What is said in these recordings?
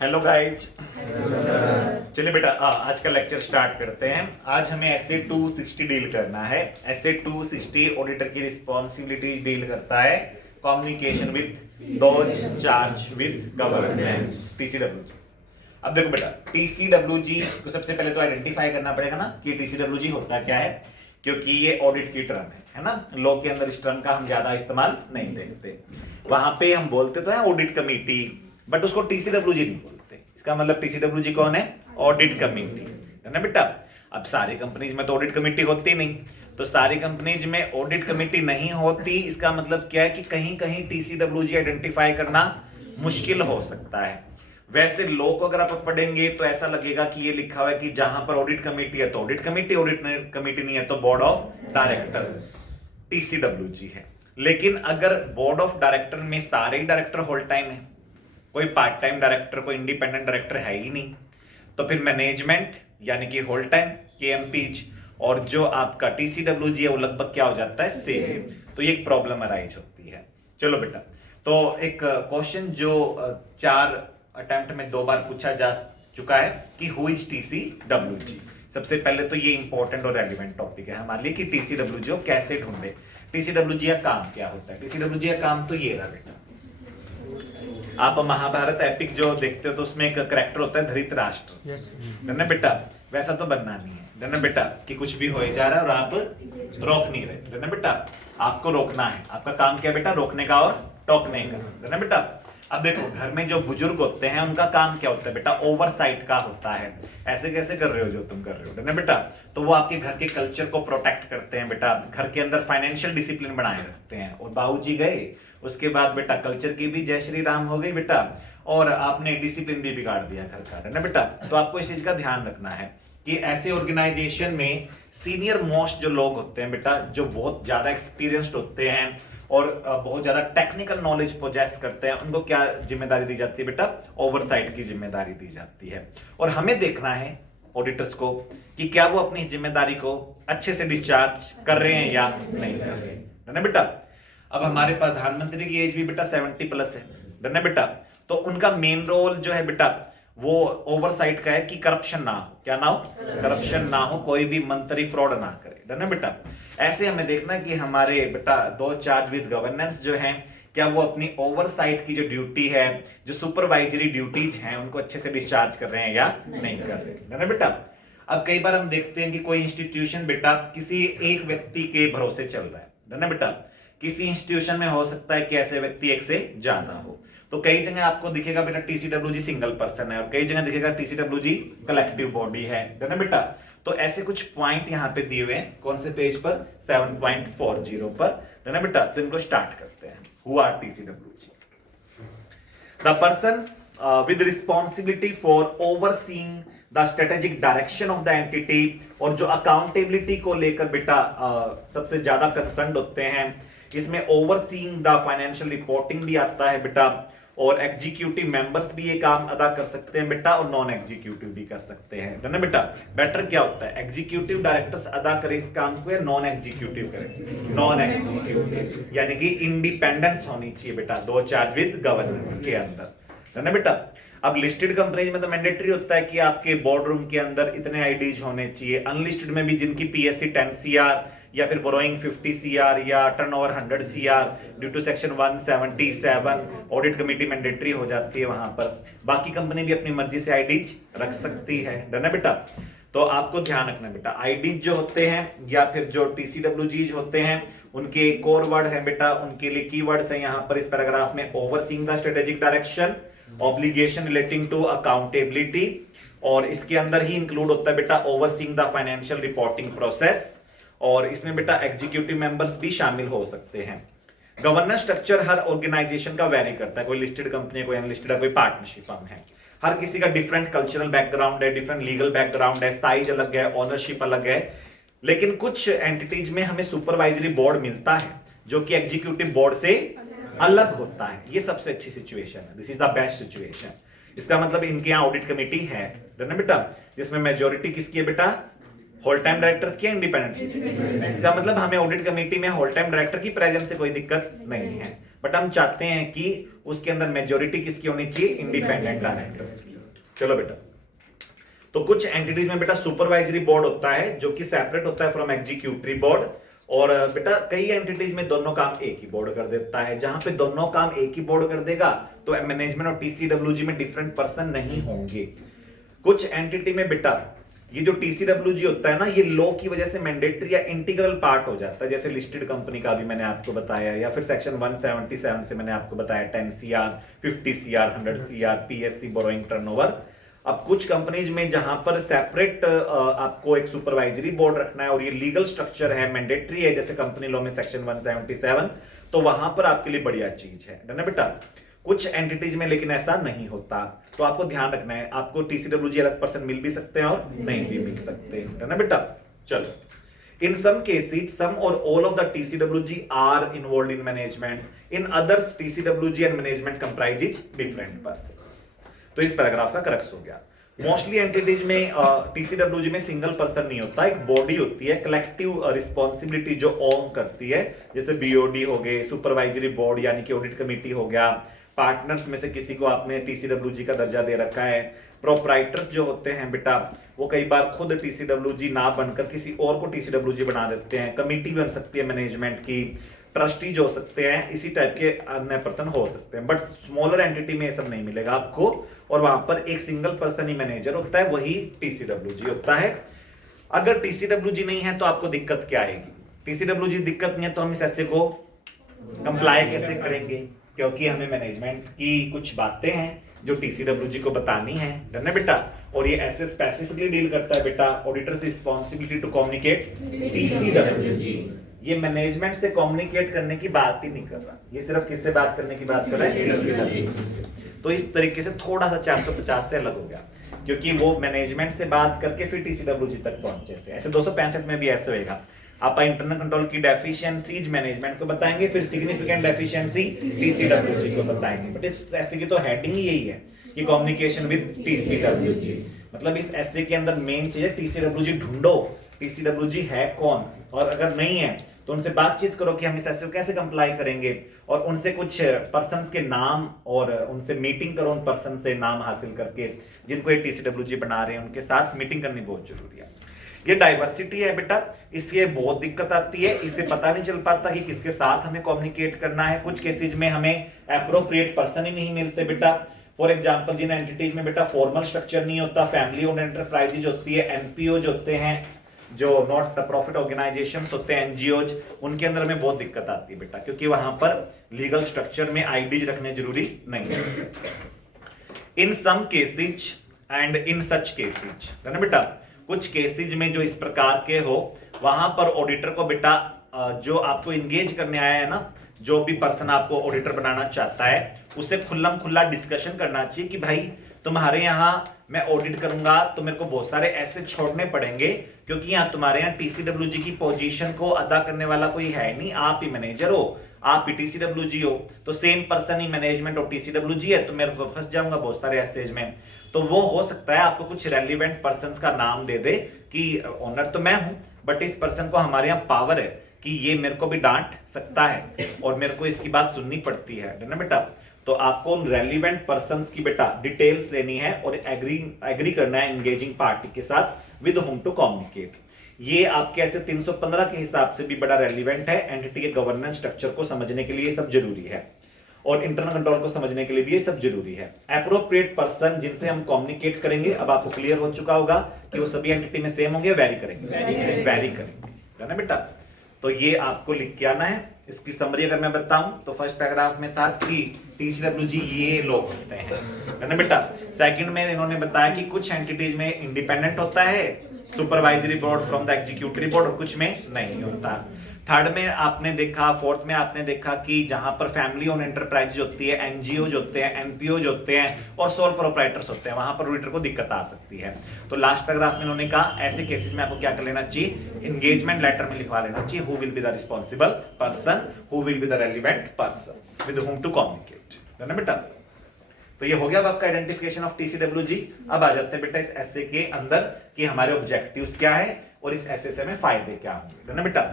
Hello guys. चलिए बेटा आज का लेक्चर स्टार्ट करते हैं। आज हमें एसए 260 डील करना है। एसए 260 ऑडिटर की रिस्पॉन्सिबिलिटीज डील करता है communication with those charge with governance, TCWG. अब देखो बेटा, टीसीडब्ल्यूजी को सबसे पहले तो आइडेंटिफाई करना पड़ेगा ना कि टीसीडब्ल्यूजी होता क्या है, क्योंकि ये ऑडिट की टर्म है ना। लॉ के अंदर इस टर्म का हम ज्यादा इस्तेमाल नहीं देखते। वहां पे हम बोलते तो है ऑडिट कमेटी, बट उसको टीसीडब्ल्यूजी नहीं बोलते। इसका मतलब टीसीडब्ल्यूजी कौन है? ऑडिट कमेटी, है ना बेटा। अब सारी कंपनीज में तो ऑडिट कमेटी होती नहीं, तो सारी कंपनीज में ऑडिट कमेटी नहीं होती। इसका मतलब क्या है कि कहीं कहीं टीसीडब्ल्यूजी आइडेंटिफाई करना मुश्किल हो सकता है। वैसे लॉ को अगर आप पढ़ेंगे तो ऐसा लगेगा कि ये लिखा हुआ है कि जहां पर ऑडिट कमेटी है तो ऑडिट कमेटी, ऑडिट कमेटी नहीं है तो बोर्ड ऑफ डायरेक्टर्स, टीसीडब्ल्यूजी है। लेकिन अगर बोर्ड ऑफ डायरेक्टर में सारे डायरेक्टर होल टाइम है, कोई पार्ट टाइम डायरेक्टर, कोई इंडिपेंडेंट डायरेक्टर है ही नहीं, तो फिर मैनेजमेंट यानी कि होल टाइम केएमपीज और जो आपका टीसीडब्ल्यूजी है वो लगभग क्या हो जाता है, सेम। तो ये एक प्रॉब्लम अराइज होती है। चलो बेटा, तो एक क्वेश्चन जो 4 अटेम्प्ट में 2 बार पूछा जा चुका है कि हु इज टीसीडब्ल्यूजी। सबसे पहले तो ये इंपॉर्टेंट और रेलिवेंट टॉपिक है हमारे लिए कि टीसीडब्ल्यूजी को कैसे ढूंढे, टीसीडब्ल्यूजी का काम क्या होता है। टीसीडब्ल्यूजी का काम तो ये रहा बेटा, आप महाभारत एपिक जो देखते हो तो उसमें एक करेक्टर होता है धृतराष्ट्र, है ना बेटा। वैसा तो बनना नहीं है ना बेटा कि कुछ भी हो जा रहा है और आप रोक नहीं रहे, है ना बेटा। आपको रोकना है, आपका काम क्या बेटा, रोकने का और टोकने का, है ना बेटा। अब देखो, घर में जो बुजुर्ग होते हैं उनका काम क्या होता है बेटा, ओवरसाइट का होता है। ऐसे कैसे कर रहे हो जो तुम कर रहे हो, है ना बेटा। तो वो आपके घर के कल्चर को प्रोटेक्ट करते हैं बेटा, घर के अंदर फाइनेंशियल डिसिप्लिन बनाए रखते हैं। और बाबूजी गए उसके बाद बेटा कल्चर की भी जय श्री राम हो गई बेटा, और आपने डिसिप्लिन भी बिगाड़ दिया घर का, है ना बेटा। तो आपको इस चीज का ध्यान रखना है कि ऐसे ऑर्गेनाइजेशन में सीनियर मोस्ट जो लोग होते हैं बेटा, जो बहुत ज्यादा एक्सपीरियंस्ड होते हैं और बहुत ज्यादा टेक्निकल नॉलेज पोजेस करते हैं, उनको क्या जिम्मेदारी दी जाती है बेटा, ओवरसाइट की जिम्मेदारी दी जाती है। और हमें देखना है ऑडिटर्स को कि क्या वो अपनी जिम्मेदारी को अच्छे से डिस्चार्ज कर रहे हैं या नहीं कर रहे हैं, है ना बेटा। अब हमारे प्रधानमंत्री की एज भी बेटा 70+ है ना बेटा। तो उनका मेन रोल जो है बेटा वो ओवरसाइट का है कि करप्शन ना हो, क्या ना हो, करप्शन ना हो, कोई भी मंत्री फ्रॉड ना करे, है ना बेटा। ऐसे हमें देखना कि हमारे बेटा 2 चार्ज विद गवर्नेंस जो हैं, क्या वो अपनी ओवरसाइट की जो ड्यूटी है, जो सुपरवाइजरी ड्यूटीज हैं, उनको अच्छे से डिस्चार्ज कर रहे हैं या नहीं कर रहे, है ना बेटा। अब कई बार हम देखते हैं कि कोई इंस्टीट्यूशन बेटा किसी एक व्यक्ति के भरोसे चल रहा है ना बेटा। किसी इंस्टीट्यूशन में हो सकता है कि ऐसे व्यक्ति एक से ज्यादा हो, तो कई जगह आपको दिखेगा बेटा टीसीडब्ल्यूजी सिंगल पर्सन है और कई जगह दिखेगा टीसीडब्ल्यूजी कलेक्टिव बॉडी है ना बेटा। तो ऐसे कुछ पॉइंट यहाँ पे दिए हुए हैं, कौन से पेज पर, 7.40 पर, है ना बेटा। तो इनको स्टार्ट करते हैं। Who are TCWG? The person with responsibility for overseeing the strategic direction of the entity, और जो अकाउंटेबिलिटी को लेकर बेटा सबसे ज्यादा कंसर्न होते हैं। इसमें ओवरसीइंग द फाइनेंशियल रिपोर्टिंग भी आता है बेटा, और एग्जीक्यूटिव मेंबर्स भी ये काम अदा कर सकते हैं बेटा, और नॉन एग्जीक्यूटिव भी कर सकते हैं, है ना बेटा। बेटर क्या होता है, एग्जीक्यूटिव डायरेक्टर्स अदा करे इस काम को या नॉन एग्जीक्यूटिव करे? नॉन एग्जीक्यूटिव, यानी कि इंडिपेंडेंस होनी चाहिए बेटा 2 चार्ज विद गवर्नेंस के अंदर, है ना बेटा। अब लिस्टेड कंपनीज में तो मैंडेटरी होता है कि आपके बोर्ड रूम के अंदर इतने आईडीज होने चाहिए। अनलिस्टेड में भी जिनकी पीएससी 10 सीआर या फिर बोरोइंग 50 सीआर या turnover 100 CR due to section 177 audit committee mandatory हो जाती है वहां पर। बाकी कंपनी भी अपनी मर्जी से आईडीज रख सकती है ना बेटा। तो आपको ध्यान रखना बेटा, आईडीज जो होते हैं या फिर जो टीसीडब्ल्यूजीज होते हैं, उनके कोर वर्ड है बेटा, उनके लिए कीवर्ड्स हैं यहाँ पर इस पैराग्राफ में। Overseeing the strategic direction, obligation relating to accountability, और इसके अंदर ही इंक्लूड होता है बेटा overseeing the financial reporting process, और इसमें बेटा एग्जीक्यूटिव मेंबर्स भी शामिल हो सकते हैं। गवर्नेंस स्ट्रक्चर हर ऑर्गेनाइजेशन का वेरी करता है, कोई लिस्टेड कंपनी है, कोई अनलिस्टेड है, कोई पार्टनरशिप फर्म है। हर किसी का डिफरेंट कल्चरल बैकग्राउंड है, डिफरेंट लीगल बैकग्राउंड है, साइज अलग है, ओनरशिप अलग है। लेकिन कुछ एंटिटीज में हमें सुपरवाइजरी बोर्ड मिलता है जो कि एग्जीक्यूटिव बोर्ड से अलग होता है। ये सबसे अच्छी सिचुएशन है, this is the best situation. इसका मतलब इनके यहाँ ऑडिट कमेटी है ना बेटा, जिसमें मेजोरिटी किसकी है बेटा, होल टाइम डायरेक्टर्स की, इंडिपेंडेंट की। इसका मतलब हमें ऑडिट कमेटी में होल टाइम डायरेक्टर की प्रेजेंस से कोई दिक्कत नहीं है, बट हम चाहते हैं कि उसके अंदर मेजोरिटी किसकी होनी चाहिए, इंडिपेंडेंट डायरेक्टर्स की। चलो बेटा, तो कुछ एंटिटीज में बेटा सुपरवाइजरी बोर्ड होता है जो कि सेपरेट होता है फ्रॉम एग्जीक्यूटिव बोर्ड, और बेटा कई एंटिटीज में दोनों काम एक ही बोर्ड कर देता है। जहां पे दोनों काम एक ही बोर्ड कर देगा तो मैनेजमेंट और टीसीडब्ल्यूजी में डिफरेंट पर्सन नहीं होंगे। कुछ एंटिटी में बेटा ये जो टीसीडब्ल्यूजी होता है ना, ये लॉ की वजह से मैंडेटरी या इंटीग्रल पार्ट हो जाता है, जैसे लिस्टेड कंपनी का भी मैंने आपको बताया, या फिर सेक्शन 177 से मैंने आपको बताया 10 CR, 50 CR, 100 CR, PSC, borrowing turnover. अब कुछ कंपनीज में जहां पर सेपरेट आपको एक सुपरवाइजरी बोर्ड रखना है और ये लीगल स्ट्रक्चर है, मैंडेटरी है, जैसे कंपनी लॉ में सेक्शन 177, तो वहां पर आपके लिए बढ़िया चीज है ना बेटा। कुछ एंटिटीज में लेकिन ऐसा नहीं होता, तो आपको ध्यान रखना है, आपको टीसीडब्ल्यूजी अलग पर्सन मिल भी सकते हैं और नहीं भी मिल सकते है ना बेटा। चलो, in some cases some or all of the TCWG are involved in management, in others TCWG and management comprises different persons। तो इस पैराग्राफ का करक्स हो गया। मोस्टली एंटिटीज में टीसीडब्ल्यूजी में सिंगल पर्सन नहीं होता, एक बॉडी होती है, कलेक्टिव रिस्पॉन्सिबिलिटी जो ओन करती है, जैसे बीओडी हो गए, सुपरवाइजरी बोर्ड यानी कि ऑडिट कमेटी हो गया, पार्टनर्स में से किसी को आपने टीसीडब्ल्यूजी का दर्जा दे रखा है, प्रोप्राइटर्स जो होते हैं बेटा वो कई बार खुद टीसीडब्ल्यूजी ना बनकर किसी और को टीसीडब्ल्यूजी बना देते हैं, कमेटी बन सकती है मैनेजमेंट की, ट्रस्टी जो हो सकते हैं, इसी टाइप के अन्य पर्सन हो सकते हैं। बट स्मॉलर एंटिटी में ये सब नहीं मिलेगा आपको, और वहां पर एक सिंगल पर्सन ही मैनेजर होता है, वही टीसीडब्ल्यूजी होता है। अगर टीसीडब्ल्यूजी नहीं है तो आपको दिक्कत क्या आएगी, टीसीडब्ल्यूजी दिक्कत नहीं है तो हम इस ऐसे को कंप्लाई कैसे करेंगे, क्योंकि हमें मैनेजमेंट की कुछ बातें हैं जो टीसीडब्ल्यूजी को बतानी है ना बेटा, और ये ऐसे स्पेसिफिकली डील करता है बेटा, auditors responsibility to communicate TCWG. ये मैनेजमेंट से कम्युनिकेट करने की बात ही नहीं कर रहा, ये सिर्फ किससे बात करने की बात कर रहा है, तो इस तरीके से थोड़ा सा 450 से अलग हो गया, क्योंकि वो मैनेजमेंट से बात करके फिर टीसीडब्ल्यूजी तक पहुंचे थे। ऐसे 265 में भी ऐसे होएगा, आप इंटरनल कंट्रोल की डेफिशिएंसीज मैनेजमेंट को बताएंगे, फिर सिग्निफिकेंट डेफिशिएंसी टीसीडब्ल्यूजी को बताएंगे। बट इस ऐसे की तो हेडिंग ही यही है कि कम्युनिकेशन विद टीसीडब्ल्यूजी, मतलब इस ऐसे के अंदर मेन चीज है टीसीडब्ल्यूजी ढूंढो, टीसीडब्ल्यूजी है कौन, और अगर नहीं है तो उनसे बातचीत करो कि हम इस ऐसे को कैसे कंप्लाई करेंगे, और उनसे कुछ पर्सन्स के नाम और उनसे मीटिंग करो, उन पर्सन से नाम हासिल करके जिनको ये टीसीडब्ल्यूजी बना रहे हैं उनके साथ मीटिंग करनी बहुत जरूरी है। ये डाइवर्सिटी है बेटा, इससे बहुत दिक्कत आती है, इससे पता नहीं चल पाता कि किसके साथ हमें कम्युनिकेट करना है। कुछ केसेज में हमें एप्रोप्रिएट पर्सन ही नहीं मिलते बेटा। फॉर एग्जांपल जिन एंटिटीज में बेटा फॉर्मल स्ट्रक्चर नहीं होता, फैमिली ओन्ड एंटरप्राइजेज होती है, एनपीओ जो होते हैं, जो नॉट प्रॉफिट ऑर्गेनाइजेशंस होते हैं, एनजीओज, उनके अंदर में बहुत दिक्कत आती है बेटा, क्योंकि वहां पर लीगल स्ट्रक्चर में आईडीज रखने जरूरी नहीं है। In some cases and in such cases है ना बेटा, कुछ केसेज में जो इस प्रकार के हो, वहां पर ऑडिटर को बेटा जो आपको इंगेज करने आया है ना, जो भी पर्सन आपको ऑडिटर बनाना चाहता है, उसे खुल्लम खुल्ला डिस्कशन करना चाहिए कि भाई तुम्हारे यहाँ मैं ऑडिट करूंगा तो मेरे को बहुत सारे ऐसे छोड़ने पड़ेंगे, क्योंकि यहाँ तुम्हारे यहाँ टीसीडब्ल्यूजी की पोजीशन को अदा करने वाला कोई है नहीं, आप ही मैनेजर हो, आप ही टीसीडब्ल्यूजी हो, तो सेम पर्सन ही मैनेजमेंट और टीसीडब्ल्यूजी है, तो मेरे को फंस जाऊंगा बहुत सारे ऐसे में। तो वो हो सकता है आपको कुछ रेलिवेंट पर्संस का नाम दे दे कि ओनर तो मैं हूं, बट इस पर्सन को हमारे यहाँ पावर है कि ये मेरे को भी डांट सकता है और मेरे को इसकी बात सुननी पड़ती है ना बेटा। तो आपको रेलिवेंट पर्संस की बेटा डिटेल्स लेनी है और एग्री करना है एंगेजिंग पार्टी के साथ विद होम टू कम्युनिकेट। ये आपके ऐसे 315 के हिसाब से भी बड़ा रेलिवेंट है, एंटिटी के गवर्नेंस स्ट्रक्चर को समझने के लिए सब जरूरी है, और इंटरनल कंट्रोल को समझने के लिए भी ये सब जरूरी है। एप्रोप्रिएट पर्सन जिनसे हम कम्युनिकेट करेंगे, अब आपको क्लियर हो चुका होगा कि वो सभी एंटिटी में सेम होंगे, वेरी करेंगे, वेरी करेंगे, है ना बेटा। तो ये आपको लिख के आना है। इसकी समरी अगर मैं बताऊं तो फर्स्ट पैराग्राफ में था कि टीसीडब्ल्यूजी ये लोग होते हैं, है ना बेटा। सेकंड में इन्होंने बताया कि कुछ एंटिटीज में इंडिपेंडेंट होता है supervisory board from the executive board, और कुछ में नहीं होता। थर्ड में आपने देखा, फोर्थ में आपने देखा कि जहां पर फैमिली ओन एंटरप्राइज होती है, एनजीओ होते हैं, एनपीओ होते हैं, और सोल प्रोप्राइटर्स होते हैं, वहां पर ऑडिटर को दिक्कत आ सकती है। तो लास्ट पैराग्राफ में उन्होंने कहा ऐसे केसेस में आपको क्या कर लेना चाहिए, एंगेजमेंट लेटर में लिखवा लेना चाहिए who will be the responsible person, who will be the relevant person with whom to communicate, है ना बेटा। तो ये हो गया आपका आइडेंटिफिकेशन ऑफ टीसीडब्ल्यूजी। अब आ जाते हैं बेटा इस एसए के अंदर कि हमारे ऑब्जेक्टिव्स क्या है और इस एसए से हमें फायदे क्या होंगे, है ना बेटा।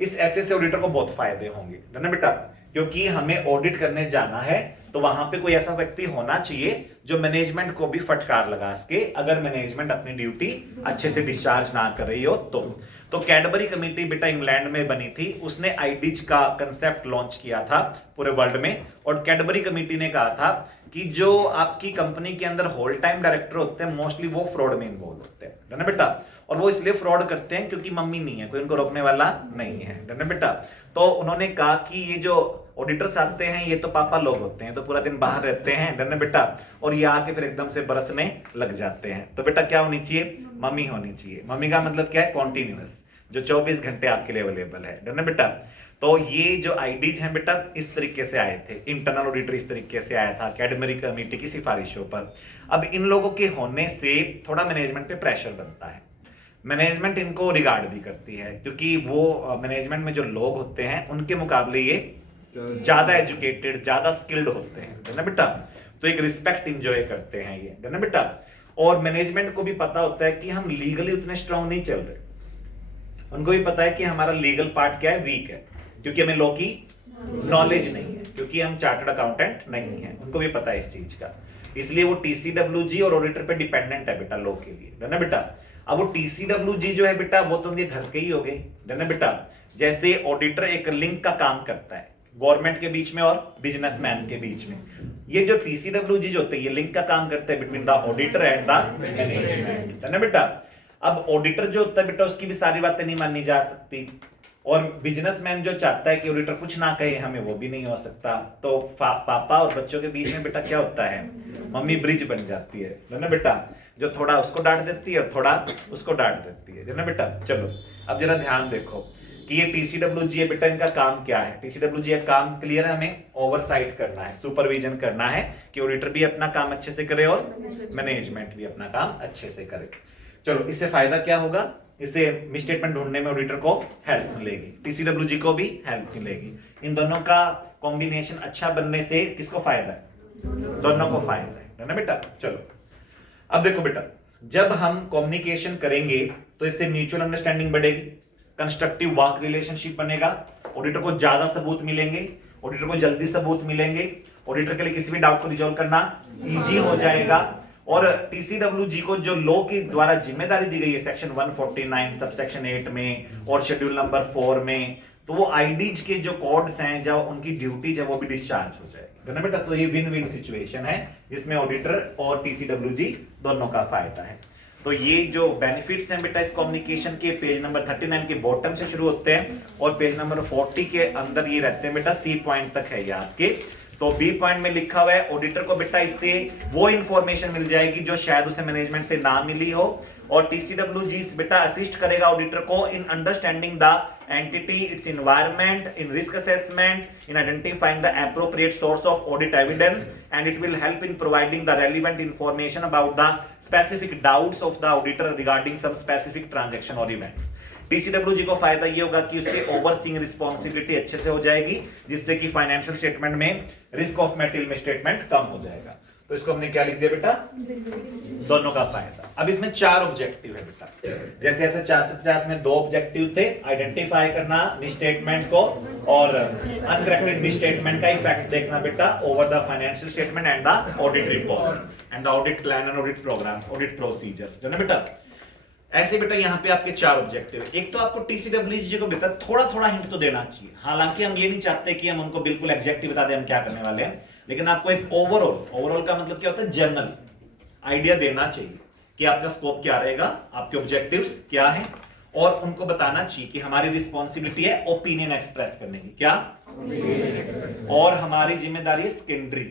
इस एसए से ऑडिटर को बहुत फायदे होंगे, है ना बेटा, क्योंकि हमें ऑडिट करने जाना है तो वहां पे कोई ऐसा व्यक्ति होना चाहिए जो मैनेजमेंट को भी फटकार लगा सके अगर मैनेजमेंट अपनी ड्यूटी अच्छे से डिस्चार्ज ना कर रही हो तो कैडबरी कमेटी बेटा इंग्लैंड में बनी थी, उसने आईडीज का कंसेप्ट लॉन्च किया था पूरे वर्ल्ड में। और कैडबरी कमेटी ने कहा था कि जो आपकी कंपनी के अंदर होल टाइम डायरेक्टर होते हैं मोस्टली वो फ्रॉड में इन्वॉल्व होते हैं, है ना बेटा। और वो इसलिए फ्रॉड करते हैं क्योंकि मम्मी नहीं है, कोई उनको रोकने वाला नहीं है ना बेटा। तो उन्होंने कहा कि ये जो ऑडिटर्स आते हैं ये तो पापा लोग होते हैं, तो पूरा दिन बाहर रहते हैं ना बेटा, और ये आके फिर एकदम से बरसने लग जाते हैं। तो बेटा क्या होनी चाहिए, मम्मी होनी चाहिए। मम्मी का मतलब क्या है, कॉन्टिन्यूअस, जो 24 घंटे आपके लिए अवेलेबल है ना बेटा। तो ये जो आईडीज हैं बेटा इस तरीके से आए थे, इंटरनल ऑडिटर इस तरीके से आया था कैडबरी कमेटी की सिफारिशों पर। अब इन लोगों के होने से थोड़ा मैनेजमेंट पे प्रेशर बनता है, मैनेजमेंट इनको रिगार्ड भी करती है क्योंकि वो मैनेजमेंट में जो लोग होते हैं उनके मुकाबले ये ज्यादा एजुकेटेड, ज्यादा स्किल्ड होते हैं ना बेटा। तो एक रिस्पेक्ट इंजॉय करते हैं ये ना बेटा। और मैनेजमेंट को भी पता होता है कि हम लीगली उतने स्ट्रांग नहीं चल रहे, उनको भी पता है कि हमारा लीगल पार्ट क्या है, वीक है, क्योंकि हमें लॉ की नॉलेज नहीं है, क्योंकि हम चार्टर्ड अकाउंटेंट नहीं है, उनको भी पता है इस चीज का। इसलिए वो टीसीडब्ल्यूजी और ऑडिटर पे डिपेंडेंट है बेटा लॉ के लिए ना बेटा। अब वो टीसीडब्ल्यूजी जो है बेटा वो तो उनके घर के ही हो गए ना बेटा। जैसे ऑडिटर एक लिंक का काम करता है गवर्नमेंट के बीच में और बिजनेसमैन के बीच में, ये जो टीसीडब्ल्यूजी जो होते हैं ये लिंक का काम करते हैं between the auditor and the management है ना बेटा। अब ऑडिटर जो होता है बेटा उसकी भी सारी बातें नहीं माननी जा सकती, और बिजनेसमैन जो चाहता है कि ऑडिटर कुछ ना कहे हमें, वो भी नहीं हो सकता। तो पापा और बच्चों के बीच में बेटा क्या होता है, मम्मी ब्रिज बन जाती है ना बेटा, जो थोड़ा उसको डांट देती है और थोड़ा उसको डांट देती है ना बेटा। चलो अब जरा ध्यान देखो कि ये टीसीडब्ल्यूजी है बेटा, इनका काम क्या है। टीसीडब्ल्यूजी का काम क्लियर है, हमें ओवरसाइट करना है, सुपरविजन करना है कि ऑडिटर भी अपना काम अच्छे से करे और मैनेजमेंट भी अपना काम अच्छे से करे। चलो इससे फायदा क्या होगा, इससे मिसस्टेटमेंट ढूंढने में ऑडिटर को हेल्प मिलेगी, टीसीडब्ल्यूजी को भी हेल्प मिलेगी। इन दोनों का कॉम्बिनेशन अच्छा बनने से किसको फायदा है, दोनों को फायदा है ना बेटा। चलो अब देखो बेटा, जब हम कम्युनिकेशन करेंगे तो इससे म्यूचुअल अंडरस्टैंडिंग बढ़ेगी, कंस्ट्रक्टिव वर्क रिलेशनशिप बनेगा, ऑडिटर को ज्यादा सबूत मिलेंगे, ऑडिटर को जल्दी सबूत मिलेंगे, ऑडिटर के लिए किसी भी डाउट को रिजॉल्व करना इजी हो जाएगा। और टीसीडब्ल्यूजी को जो लॉ के द्वारा जिम्मेदारी दी गई है सेक्शन 149 सबसेक्शन 8 में और शेड्यूल नंबर 4 में, तो वो आईडीज के जो कोड्स हैं जब उनकी ड्यूटी जब वो भी डिस्चार्ज हो जाएगी ना बेटा। तो ये विन विन सिचुएशन है जिसमें ऑडिटर और टीसीडब्ल्यूजी दोनों का फायदा है। तो ये जो बेनिफिट्स हैं बेटा इस कम्युनिकेशन के पेज नंबर 39 के बॉटम से शुरू होते हैं और पेज नंबर 40 के अंदर ये रहते हैं बेटा, सी पॉइंट तक है ये आपके। तो बी पॉइंट में लिखा हुआ है ऑडिटर को बेटा इससे वो इंफॉर्मेशन मिल जाएगी जो शायद उसे मैनेजमेंट से ना मिली हो, और टीसीडब्ल्यूजी बेटा असिस्ट करेगा ऑडिटर को in understanding the entity, its environment, in risk assessment, in identifying the appropriate source of audit evidence, and it will help in providing the relevant information about the specific doubts of the auditor regarding some specific transaction or event. TCWG को फायदा ये होगा कि उसकी overseeing responsibility अच्छे से हो जाएगी, जिससे कि फाइनेंशियल स्टेटमेंट में रिस्क ऑफ मेटेरियल मिसस्टेटमेंट कम हो जाएगा। तो इसको हमने क्या लिख दिया बेटा, दोनों का फायदा। अब इसमें 4 ऑब्जेक्टिव है बेटा, जैसे ऐसे 450 में 2 ऑब्जेक्टिव थे, आइडेंटिफाई करना मिसस्टेटमेंट को और अनकरेक्टेड मिसस्टेटमेंट का इफेक्ट देखना बेटा over the financial statement and the audit report and the audit plan and audit programmes, audit procedures, जो ना बेटा। ऐसे बेटा यहाँ पे आपके 4 ऑब्जेक्टिव है। एक तो आपको टीसीडब्ल्यूजी को बेटा थोड़ा थोड़ा हिंट तो देना चाहिए, हालांकि हम ये नहीं चाहते कि हम उनको बिल्कुल एग्जैक्टली बता दें हम क्या करने वाले हैं, लेकिन आपको एक ओवरऑल का मतलब क्या होता है, जनरल आइडिया देना चाहिए कि आपका स्कोप क्या रहेगा, आपके ऑब्जेक्टिव्स क्या हैं, और उनको बताना चाहिए कि हमारी रिस्पॉन्सिबिलिटी है ओपिनियन एक्सप्रेस करने की, क्या, और हमारी जिम्मेदारी है secondary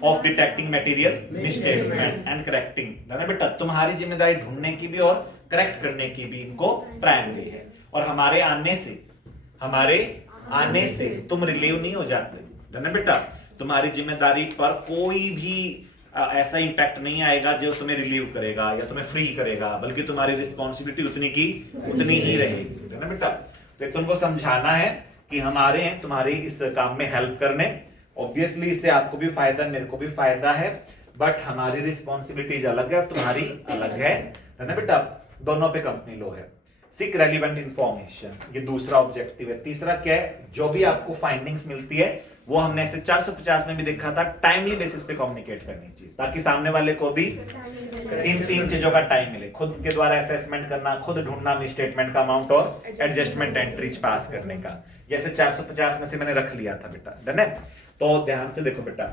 of detecting material misstatement and correcting, ना बेटा। तुम्हारी जिम्मेदारी ढूंढने की भी और करेक्ट करने की भी इनको प्राइमरी है, और हमारे आने से तुम रिलीव नहीं हो जाते ना बेटा। तुम्हारी जिम्मेदारी पर कोई भी ऐसा इंपैक्ट नहीं आएगा जो तुम्हें रिलीव करेगा या तुम्हें फ्री करेगा, बल्कि तुम्हारी रिस्पॉन्सिबिलिटी उतनी की उतनी ही रहेगी ना बेटा। तो तुमको समझाना है कि हमारे हैं तुम्हारी इस काम में हेल्प करने, ऑब्वियसली इससे आपको भी फायदा मेरे को भी फायदा है, बट हमारी रिस्पॉन्सिबिलिटीज अलग है और तुम्हारी अलग है ना बेटा। दोनों पे कंपनी लो है। सीक रेलिवेंट इंफॉर्मेशन, ये दूसरा ऑब्जेक्टिव है। तीसरा क्या है, जो भी आपको फाइंडिंग्स मिलती है वो हमने ऐसे 450 में भी देखा था, टाइमली बेसिस पे कम्युनिकेट करनी चाहिए ताकि सामने वाले को भी तीन चीजों का टाइम मिले, खुद के द्वारा असेसमेंट करना, खुद ढूंढना मिसस्टेटमेंट का अमाउंट और एडजस्टमेंट एंट्रीज पास करने का। जैसे 450 में से मैंने रख लिया था बेटा, डन है। तो ध्यान से देखो बेटा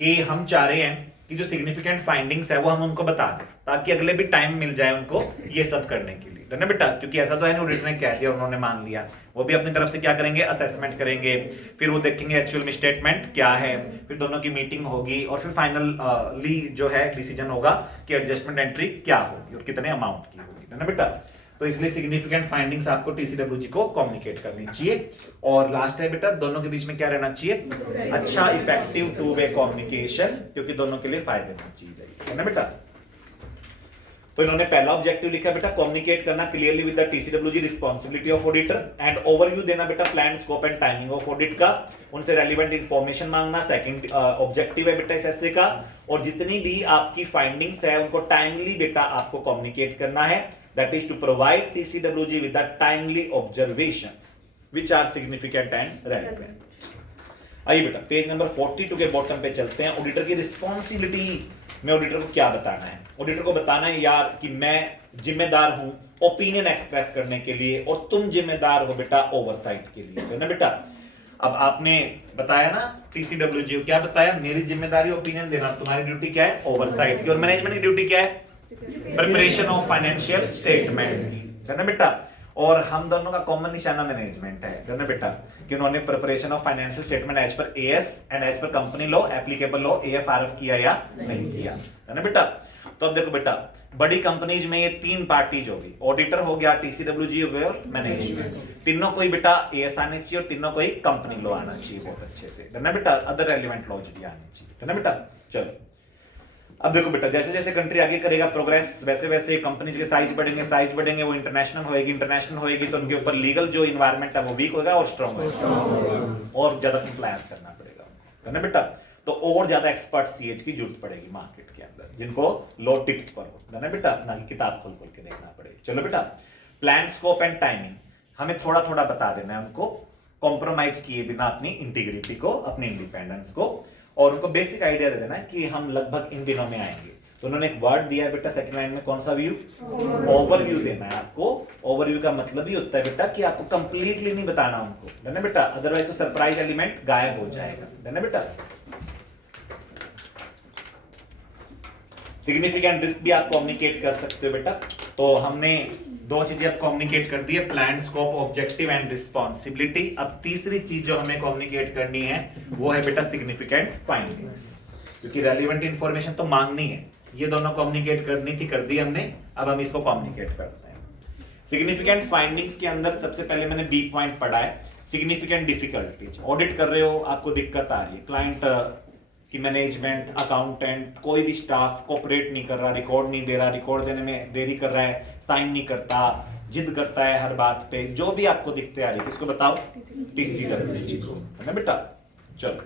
कि हम चाह रहे हैं कि जो सिग्निफिकेंट फाइंडिंग्स है वो हम उनको बता दें ताकि अगले भी टाइम मिल जाए उनको ये सब करने के लिए, डन है बेटा। क्योंकि ऐसा तो है नहीं ऑडिटर ने कह दिया उन्होंने मान लिया, वो भी अपनी तरफ से क्या करेंगे, असेसमेंट करेंगे, फिर वो देखेंगे एक्चुअल मिसस्टेटमेंट क्या है, फिर दोनों की मीटिंग होगी और फिर फाइनली जो है डिसीजन होगा कि एडजस्टमेंट एंट्री क्या होगी और कितने अमाउंट की होगी, है ना बेटा। तो इसलिए सिग्निफिकेंट फाइंडिंग्स आपको टीसीडब्ल्यूजी को कम्युनिकेट करनी चाहिए। और लास्ट है बेटा, दोनों के बीच में क्या रहना चाहिए, अच्छा इफेक्टिव टू वे कम्युनिकेशन, क्योंकि दोनों के लिए फायदेमंद चीज है ना बेटा। तो इन्होंने पहला ऑब्जेक्टिव लिखा बेटा, कम्युनिकेट करना clearly with the TCWG responsibility of auditor and overview देना बेटा plan scope and timing of audit का, उनसे रेलेवेंट इंफॉर्मेशन मांगना सेकंड ऑब्जेक्टिव है बेटा इस एस्से का। और जितनी भी आपकी फाइंडिंग्स है उनको टाइमली बेटा आपको कम्युनिकेट करना है, that is to provide TCWG with the timely observations which are significant and relevant। आइए बेटा पेज नंबर 42 के बॉटम पे चलते हैं। ऑडिटर की रिस्पॉन्सिबिलिटी में ऑडिटर को क्या बताना है, ऑडिटर को बताना है यार कि मैं जिम्मेदार हूं ओपिनियन एक्सप्रेस करने के लिए और तुम जिम्मेदार हो बेटा ओवरसाइट के लिए, है ना बेटा। अब आपने बताया ना टीसीडब्ल्यूजी को क्या बताया, मेरी जिम्मेदारी ओपिनियन देना, तुम्हारी ड्यूटी क्या है ओवरसाइट की, और मैनेजमेंट की ड्यूटी क्या है प्रिपरेशन ऑफ फाइनेंशियल स्टेटमेंट, है ना बेटा। और हम दोनों का कॉमन निशाना मैनेजमेंट है ना बेटा, कि उन्होंने preparation of financial statement as per AS and as per company law applicable law AFRF किया या नहीं किया, है ना बेटा। तो अब देखो बेटा बड़ी कंपनीज में ये तीन पार्टीज होगी, ऑडिटर हो गया, टीसीडब्ल्यूजी हो गया और मैनेजमेंट, तीनों को ही बेटा एएस आने चाहिए और तीनों को ही कंपनी लॉ आना चाहिए बहुत अच्छे से, है ना बेटा, अदर रेलेवेंट लॉज भी आने चाहिए, है ना बेटा। चलो अब देखो बेटा जैसे जैसे कंट्री आगे करेगा प्रोग्रेस, वैसे वैसे कंपनीज के साइज बढ़ेंगे, वो इंटरनेशनल होएगी तो उनके ऊपर लीगल जो इन्वायरमेंट है वो वीक होगा और स्ट्रांग होगा और ज्यादा कंप्लायंस करना पड़ेगा, है ना बेटा। तो और ज्यादा एक्सपर्ट सीएच की जरूरत पड़ेगी मार्केट के अंदर जिनको लो टिप्स पर हो, है ना बेटा, ना कि किताब खोल खोल के देखना पड़ेगी। चलो बेटा प्लान स्कोप एंड टाइमिंग हमें थोड़ा थोड़ा बता देना है उनको, कॉम्प्रोमाइज किए बिना अपनी इंटीग्रिटी को, अपनी इंडिपेंडेंस को, और उनको बेसिक आइडिया दे देना है कि हम लगभग इन दिनों में आएंगे। तो उन्होंने एक वर्ड दिया है बेटा सेकंड लाइन में, कौन सा व्यू, ओवरव्यू देना है आपको। ओवरव्यू का मतलब ही होता है बेटा कि आपको कंप्लीटली नहीं बताना उनको, है ना बेटा, अदरवाइज तो सरप्राइज एलिमेंट गायब हो जाएगा, है ना बेटा। सिग्निफिकेंट रिस्क भी आप कम्युनिकेट कर सकते हो बेटा। तो हमने दो चीजें अब कम्युनिकेट कर दी है, plan scope objective and responsibility. अब तीसरी चीज जो हमें कम्युनिकेट करनी है वो है बेटा सिग्निफिकेंट फाइंडिंग्स, क्योंकि रेलेवेंट इंफॉर्मेशन तो मांगनी है, ये दोनों कम्युनिकेट करनी थी, कर दी हमने, अब हम इसको कम्युनिकेट करते हैं। सिग्निफिकेंट फाइंडिंग्स के अंदर सबसे पहले मैंने बी पॉइंट पढ़ा है, सिग्निफिकेंट डिफिकल्टीज। ऑडिट कर रहे हो, आपको दिक्कत आ रही है, क्लाइंट कि मैनेजमेंट, अकाउंटेंट, कोई भी स्टाफ कोऑपरेट नहीं कर रहा, रिकॉर्ड नहीं दे रहा, रिकॉर्ड देने में देरी कर रहा है, साइन नहीं करता, जिद करता है हर बात पे, जो भी आपको दिखते आ रही है, किसको बताओ, टीसीडब्ल्यूजी को, है ना बेटा। चलो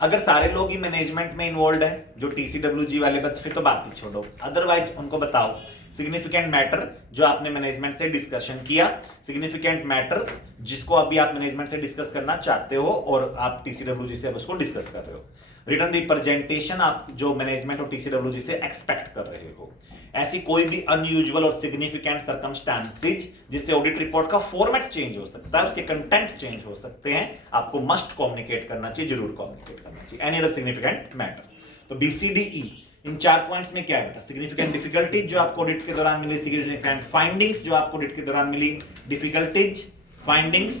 अगर सारे लोग ही मैनेजमेंट में इन्वॉल्व है जो टीसीडब्ल्यूजी वाले बच्चे, फिर तो बात ही छोड़ो, अदरवाइज उनको बताओ सिग्निफिकेंट मैटर जो आपने मैनेजमेंट से डिस्कशन किया, सिग्निफिकेंट मैटर्स जिसको अभी आप मैनेजमेंट से डिस्कस करना चाहते हो और आप टीसीडब्ल्यूजी से अब उसको डिस्कस कर रहे हो, रिटर्न रिप्रेजेंटेशन आप जो मैनेजमेंट और टीसीडब्ल्यूजी से एक्सपेक्ट कर रहे हो, ऐसी कोई भी अनयूजुअल और सिग्निफिकेंट सर्कमस्टांसेस जिससे ऑडिट रिपोर्ट का फॉर्मेट चेंज हो सकता है, उसके कंटेंट चेंज हो सकते हैं, आपको मस्ट कम्युनिकेट करना चाहिए, जरूर कम्युनिकेट करना चाहिए, एनी अदर सिग्निफिकेंट मैटर। तो बीसीडीई इन 4 पॉइंट्स में क्या है बेटा, सिग्निफिकेंट डिफिकल्टीज जो आपको ऑडिट के दौरान मिली, सिग्निफिकेंट फाइंडिंग्स जो आपको ऑडिट के दौरान मिली, डिफिकल्टीज, फाइंडिंग्स,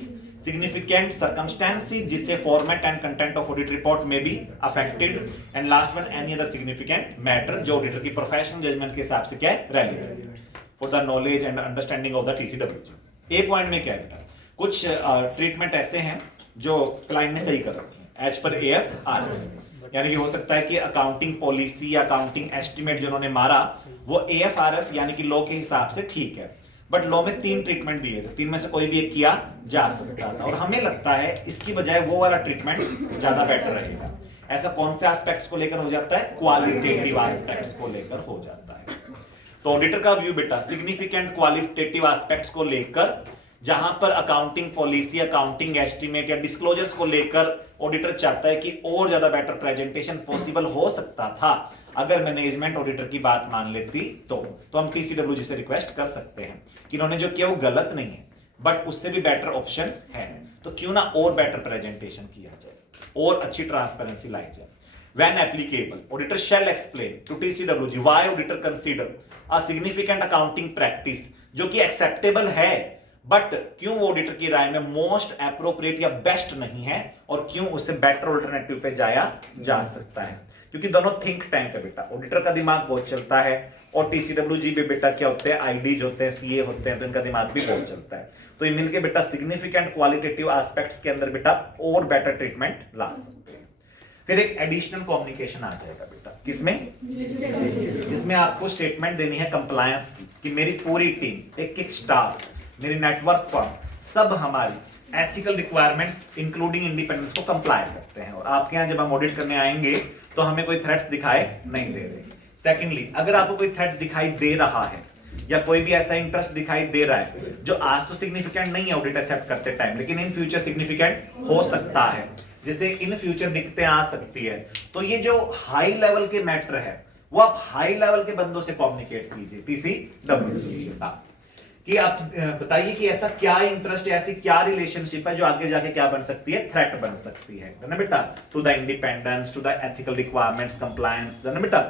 सिग्निफिकेंट सर्कमस्टेंसेस जिससे format and content of audit report में be affected, and last one any other significant matter जो ऑडिटर की प्रोफेशनल जजमेंट के हिसाब से क्या है, relevant for the knowledge and understanding of the TCWG. A point में क्या है बेटा, कुछ ट्रीटमेंट ऐसे हैं जो क्लाइंट ने सही कर रखे हैं एज पर एएफआरएफ, यानी कि हो सकता है कि अकाउंटिंग पॉलिसी, अकाउंटिंग एस्टिमेट जो उन्होंने मारा वो एएफआरएफ यानी कि लॉ के हिसाब से ठीक है, बट लॉ में 3 ट्रीटमेंट दिए थे, 3 में से कोई भी एक किया जा सकता था, और हमें लगता है इसकी बजाय वो वाला ट्रीटमेंट ज्यादा बेटर रहेगा। ऐसा कौन से एस्पेक्ट्स को लेकर हो जाता है, क्वालिटेटिव एस्पेक्ट्स को लेकर हो जाता है। तो ऑडिटर का व्यू बेटा सिग्निफिकेंट क्वालिटेटिव एस्पेक्ट्स को लेकर जहां पर अकाउंटिंग पॉलिसी, अकाउंटिंग एस्टीमेट या डिस्क्लोजर्स को लेकर ऑडिटर चाहता है कि और ज्यादा बेटर प्रेजेंटेशन पॉसिबल हो सकता था अगर मैनेजमेंट ऑडिटर की बात मान लेती तो हम टीसीडब्ल्यूजी से रिक्वेस्ट कर सकते हैं कि इन्होंने जो किया वो गलत नहीं है, बट उससे भी बेटर ऑप्शन है, तो क्यों ना और बेटर प्रेजेंटेशन किया जाए और अच्छी ट्रांसपेरेंसी लाई जाए। When applicable, auditor shall explain to TCWG why auditor consider a significant accounting practice जो कि acceptable है, बट क्यों वो ऑडिटर की राय में मोस्ट एप्रोप्रिएट या बेस्ट नहीं है और क्यों उससे बेटर ऑल्टरनेटिव पे जाया जा सकता है। क्योंकि दोनों थिंक टैंक है बेटा, ऑडिटर का दिमाग बहुत चलता है और टीसीडब्ल्यूजी भी बेटा क्या होते हैं, आईडीज होते हैं, सीए होते हैं, तो इनका दिमाग भी बहुत चलता है। तो ये मिलके बेटा सिग्निफिकेंट क्वालिटेटिव एस्पेक्ट्स के अंदर बेटा और बेटर ट्रीटमेंट ला सकते हैं। फिर एक एडिशनल कम्युनिकेशन आ जाएगा बेटा, किसमें, जिसमें आपको स्टेटमेंट देनी है कंप्लायंस की कि मेरी पूरी टीम, एक स्टाफ, मेरी नेटवर्क फर्म, सब हमारी एथिकल रिक्वायरमेंट्स इंक्लूडिंग इंडिपेंडेंस को कंप्लाई करते हैं और आपके यहाँ जब हम ऑडिट करने आएंगे तो हमें कोई थ्रेट्स दिखाई नहीं दे रहे। सेकेंडली, अगर आपको कोई थ्रेट दिखाई दे रहा है या कोई भी ऐसा इंटरेस्ट दिखाई दे रहा है जो आज तो सिग्निफिकेंट नहीं है ऑडिट एक्सेप्ट करते टाइम, लेकिन इन फ्यूचर सिग्निफिकेंट हो सकता है, जैसे इन फ्यूचर दिक्कतें आ सकती है, तो ये जो हाई लेवल के मैटर है वो आप हाई लेवल के बंदों से कम्युनिकेट कीजिए टीसीडब्ल्यूजी के साथ कि आप बताइए कि ऐसा क्या इंटरेस्ट है, ऐसी क्या रिलेशनशिप है जो आगे जाके क्या बन सकती है, थ्रेट बन सकती है ना बेटा, to the independence, to the ethical requirements, compliance ना बेटा।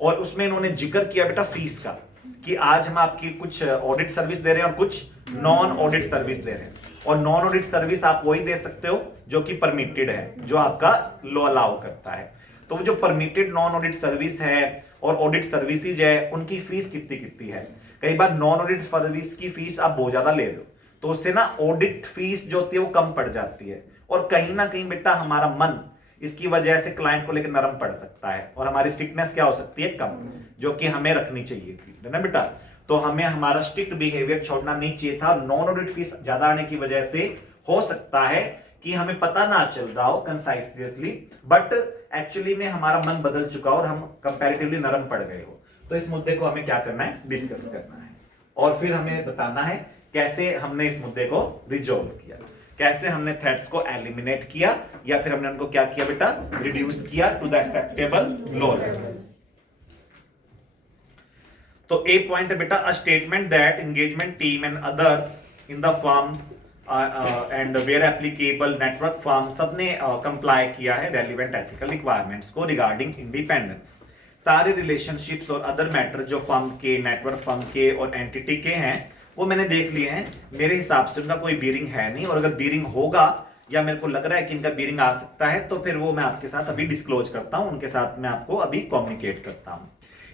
और उसमें इन्होंने जिक्र किया बेटा फीस का कि आज हम आपकी कुछ ऑडिट सर्विस दे रहे हैं और कुछ नॉन ऑडिट सर्विस दे रहे हैं, और नॉन ऑडिट सर्विस आप वही दे सकते हो जो कि परमिटेड है, जो आपका लॉ अलाउ करता है। तो वो जो परमिटेड नॉन ऑडिट सर्विस है और ऑडिट सर्विसेज है, उनकी फीस कितनी कितनी है। कई बार नॉन ऑडिट सर्विस की फीस आप बहुत ज्यादा ले रहे हो तो उससे ना ऑडिट फीस जो होती है वो कम पड़ जाती है, और कहीं ना कहीं बेटा हमारा मन इसकी वजह से क्लाइंट को लेकर नरम पड़ सकता है और हमारी स्ट्रिक्टनेस क्या हो सकती है, कम, जो कि हमें रखनी चाहिए थी ना बेटा। तो हमें हमारा स्ट्रिक्ट बिहेवियर छोड़ना नहीं चाहिए था। नॉन ऑडिट फीस ज्यादा आने की वजह से हो सकता है कि हमें पता ना चल रहा हो कंसाइसली, बट एक्चुअली में हमारा मन बदल चुका हो और हम कंपैरेटिवली नरम पड़ गए हो। तो इस मुद्दे को हमें क्या करना है, डिस्कस करना है, और फिर हमें बताना है कैसे हमने इस मुद्दे को रिजॉल्व किया, कैसे हमने थ्रेट्स को एलिमिनेट किया, या फिर हमने उनको क्या किया बेटा, रिड्यूस किया to the acceptable low level. तो ए पॉइंट है बेटा, a statement that engagement team and others in the firms and where applicable network firm सबने कंप्लाई किया है रेलिवेंट एथिकल रिक्वायरमेंट्स को रिगार्डिंग इंडिपेंडेंस। सारे रिलेशनशिप्स और अदर मैटर जो फर्म के, नेटवर्क फर्म के और एंटिटी के हैं वो मैंने देख लिए हैं। मेरे हिसाब से उनका कोई बीरिंग है नहीं, और अगर बीरिंग होगा या मेरे को लग रहा है कि इनका बीरिंग आ सकता है तो फिर वो मैं आपके साथ अभी डिस्क्लोज करता हूं, उनके साथ मैं आपको अभी कम्युनिकेट करता हूं।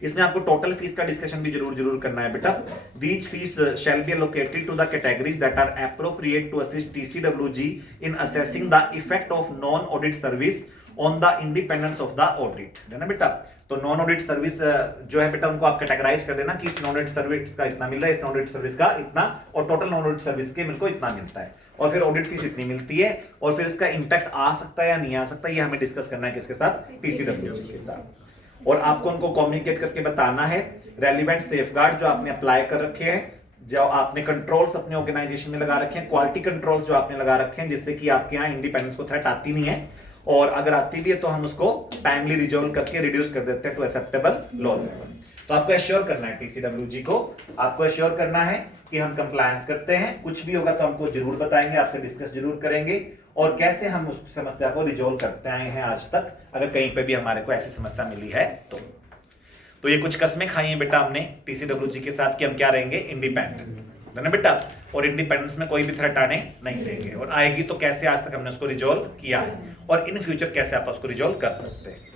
इसमें आपको टोटल फीस का डिस्कशन भी जरूर करना है बेटा। These fees shall be allocated to the categories that are appropriate to assist TCWG in assessing the effect of non audit service on the independence of the audit, है ना बेटा। तो नॉन ऑडिट सर्विस जो है बेटा उनको आप categorise कर देना कि इस नॉन ऑडिट सर्विस का इतना मिल रहा है, इस नॉन ऑडिट सर्विस का इतना, और टोटल नॉन ऑडिट सर्विस के मेरे को इतना मिलता है, और फिर ऑडिट फीस इतनी मिलती है, और फिर इसका इंपैक्ट आ सकता है या नहीं आ सकता, ये हमें डिस्कस करना है किसके साथ, टीसीडब्ल्यूजी के साथ। और आपको उनको कम्युनिकेट करके बताना है रेलिवेंट सेफगार्ड जो आपने अप्लाई कर रखे हैं, जो आपने कंट्रोल्स अपने ऑर्गेनाइजेशन में लगा रखे हैं, क्वालिटी कंट्रोल्स जो आपने लगा रखे हैं, जिससे कि आपके यहाँ इंडिपेंडेंस को थ्रेट आती नहीं है, और अगर आती भी है तो हम उसको टाइमली रिजॉल्व करके रिड्यूस कर देते हैं टू एक्सेप्टेबल लो लेवल। तो आपको एश्योर करना है टीसीडब्ल्यूजी को, आपको एश्योर करना है कि हम कंप्लायंस करते हैं, कुछ भी होगा तो हमको जरूर बताएंगे, आपसे डिस्कस जरूर करेंगे, और कैसे हम उस समस्या को रिजॉल्व करते आए हैं आज तक, अगर कहीं पे भी हमारे को ऐसी समस्या मिली है तो ये कुछ कस्में खाई हैं बेटा हमने टीसीडब्ल्यूजी के साथ कि हम क्या रहेंगे, इंडिपेंडेंट, है ना बेटा, और इंडिपेंडेंस में कोई भी थ्रेट आने नहीं देंगे, और आएगी तो कैसे आज तक हमने उसको रिजॉल्व किया है, और इन फ्यूचर कैसे आप उसको रिजॉल्व कर सकते हैं।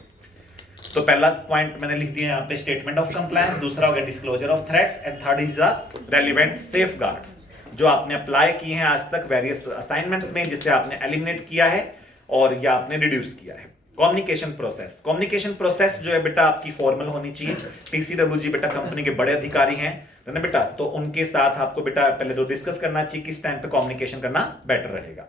तो पहला पॉइंट मैंने लिख दिया यहाँ पे स्टेटमेंट ऑफ कंप्लायंस, दूसरा हो गया disclosure of threats, and third is the relevant safeguards जो आपने अप्लाई किए हैं आज तक वेरियस असाइनमेंट्स में, जिससे आपने एलिमिनेट किया है और या आपने रिड्यूस किया है। कम्युनिकेशन प्रोसेस, कम्युनिकेशन प्रोसेस जो है बेटा आपकी फॉर्मल होनी चाहिए। टीसीडब्ल्यूजी बेटा कंपनी के बड़े अधिकारी हैं ना बेटा, तो उनके साथ आपको बेटा पहले तो डिस्कस करना चाहिए किस टाइम पे कम्युनिकेशन करना बेटर रहेगा।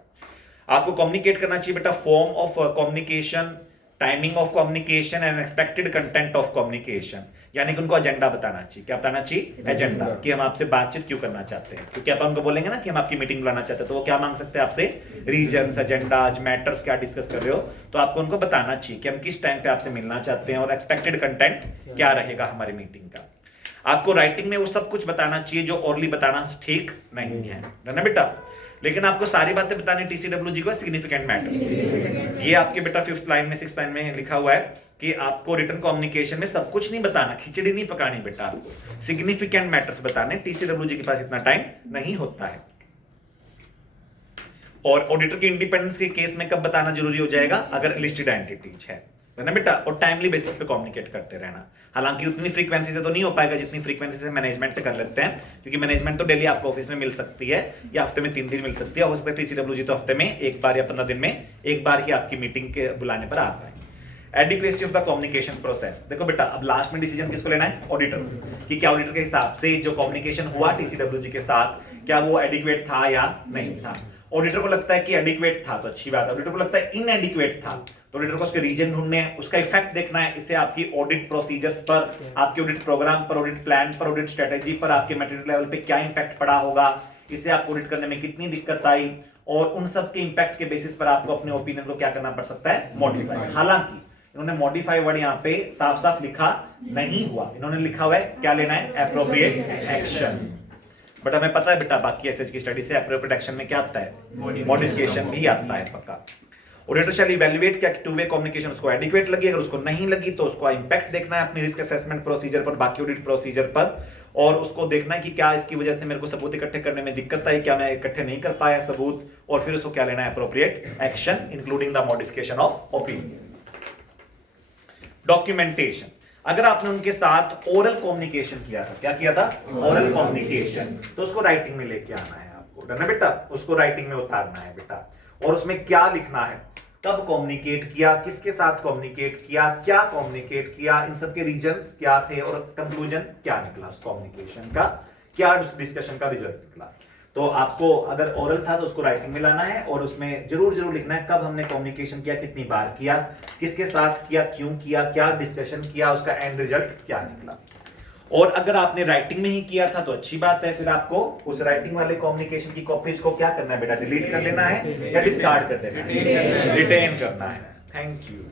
आपको कम्युनिकेट करना चाहिए बेटा form of communication timing of communication and expected content of communication, यानी कि उनको एजेंडा बताना चाहिए। क्या बताना चाहिए? एजेंडा, कि हम आपसे बातचीत क्यों करना चाहते हैं। क्योंकि आप उनको बोलेंगे ना कि हम आपकी मीटिंग बुलाना चाहते हैं, तो वो क्या मांग सकते हैं आपसे? रीजंस, एजेंडाज, मैटर्स क्या डिस्कस कर रहे हो, तो आपको उनको बताना चाहिए कि हम किस टाइम पे आपसे मिलना चाहते हैं और एक्सपेक्टेड कंटेंट क्या रहेगा हमारी मीटिंग का। आपको राइटिंग में वो सब कुछ बताना चाहिए जो ओरली बताना ठीक नहीं है ना बेटा। लेकिन आपको सारी बातें बतानी TCWG को सिग्निफिकेंट मैटर। ये आपके बेटा 5th लाइन में 6th लाइन में लिखा हुआ है कि आपको रिटर्न कम्युनिकेशन में सब कुछ नहीं बताना, खिचड़ी नहीं पकानी बेटा, आपको सिग्निफिकेंट मैटर्स बताने। TCWG के पास इतना टाइम नहीं होता है। और ऑडिटर के इंडिपेंडेंस के केस में कब बताना जरूरी हो जाएगा? अगर लिस्टेड एंटिटीज है ना बेटा। और टाइमली बेसिस पे कम्युनिकेट करते रहना। हालांकि उतनी फ्रीक्वेंसी से तो नहीं हो पाएगा जितनी फ्रीक्वेंसी से मैनेजमेंट से कर लेते हैं, क्योंकि मैनेजमेंट तो डेली आपको ऑफिस में मिल सकती है या हफ्ते में 3 दिन मिल सकती है। हो सकता है TCWG तो हफ्ते में एक बार या 15 दिन में एक बार ही आपकी मीटिंग के बुलाने पर आता है। Adequacy of the communication process. देखो बेटा, अब लास्ट में डिसीजन किसको लेना है? ऑडिटर, कि क्या ऑडिटर के हिसाब से जो कम्युनिकेशन हुआ TCWG के साथ क्या वो एडिक्वेट था या नहीं था। ऑडिटर को लगता है कि एडिक्वेट था तो अच्छी बात है, ऑडिटर को लगता है इनएडिक्वेट था तो ऑडिटर को उसके रीजन ढूंढने हैं, उसका इफेक्ट देखना है। इससे आपकी ऑडिट प्रोसीजर्स पर, आपके ऑडिट प्रोग्राम पर, ऑडिट प्लान पर, ऑडिट स्ट्रेटेजी पर, आपके मटेरियल लेवल पे क्या इंपैक्ट पड़ा होगा, इससे आप ऑडिट करने में कितनी दिक्कत आई, और उन सब के इंपैक्ट के बेसिस पर आपको अपने ओपिनियन को क्या करना पड़ सकता है? मॉडिफाई। हालांकि इन्होंने मॉडिफाई वर्ड यहाँ पे साफ साफ लिखा नहीं हुआ, इन्होंने लिखा हुआ है क्या लेना है? Appropriate action. बट हमें पता है बेटा बाकी एसएच की स्टडी से एप्रोप्रिएट एक्शन में क्या आता है? मॉडिफिकेशन भी आता है पक्का। ऑडिटर शैल इवैल्यूएट क्या टू वे कम्युनिकेशन उसको एडिक्वेट लगी, अगर उसको नहीं लगी तो उसको इंपैक्ट देखना है अपनी रिस्क असेसमेंट प्रोसीजर पर, बाकी ऑडिट प्रोसीजर पर, और उसको देखना है कि क्या इसकी वजह से मेरे को सबूत इकट्ठे करने में दिक्कत आई, क्या मैं इकट्ठे नहीं कर पाया सबूत, और फिर उसको क्या लेना है? Appropriate action including the modification of opinion. Documentation, अगर आपने उनके साथ ओरल कम्युनिकेशन किया था, क्या किया था? ओरल कम्युनिकेशन, तो उसको राइटिंग में लेके आना है आपको, डन है बेटा? उसको राइटिंग में उतारना है बेटा, और उसमें क्या लिखना है? कब कम्युनिकेट किया, किसके साथ कम्युनिकेट किया, क्या कम्युनिकेट किया, इन सब के रीजंस क्या थे, और कंक्लूजन क्या निकला उस कम्युनिकेशन का, क्या डिस्कशन का रिजल्ट निकला। तो आपको अगर ओरल था तो उसको राइटिंग में लाना है, और उसमें जरूर लिखना है कब हमने कम्युनिकेशन किया, कितनी बार किया, किसके साथ किया, क्यों किया, क्या डिस्कशन किया, उसका एंड रिजल्ट क्या निकला। और अगर आपने राइटिंग में ही किया था तो अच्छी बात है, फिर आपको उस राइटिंग वाले कम्युनिकेशन की कॉपीज को क्या करना है बेटा? डिलीट कर लेना है या डिस्कार्ड कर देना है? रिटेन करना है। Thank you.